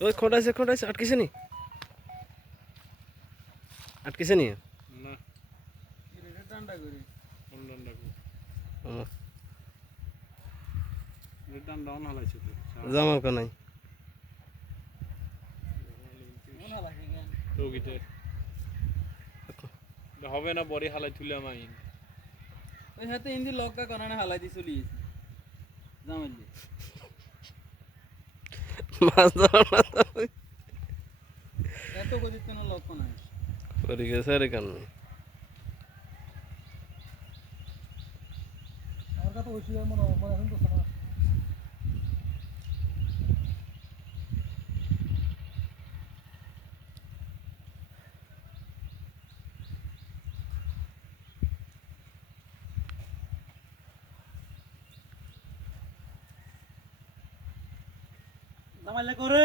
ওই খোঁটাইছে আটকেছে নি না ঠান্ডা করি ডান্ডা অন হালাইছে তো জামাল কানাই রোগীতে হবে না বড়ি হালাই তুলে মাইন ওই হাতে ইন্দি লক্কা কারণে হালাই দিয়ে চলে গেছে জামাইলে মাছ ধরা না তো এত গতির কোনো লক্ষ্য নাই পড়ে গেছে রে কান আমার কাছে ওই সুযোগ মনে মনে এখন তো না জামাইলে করে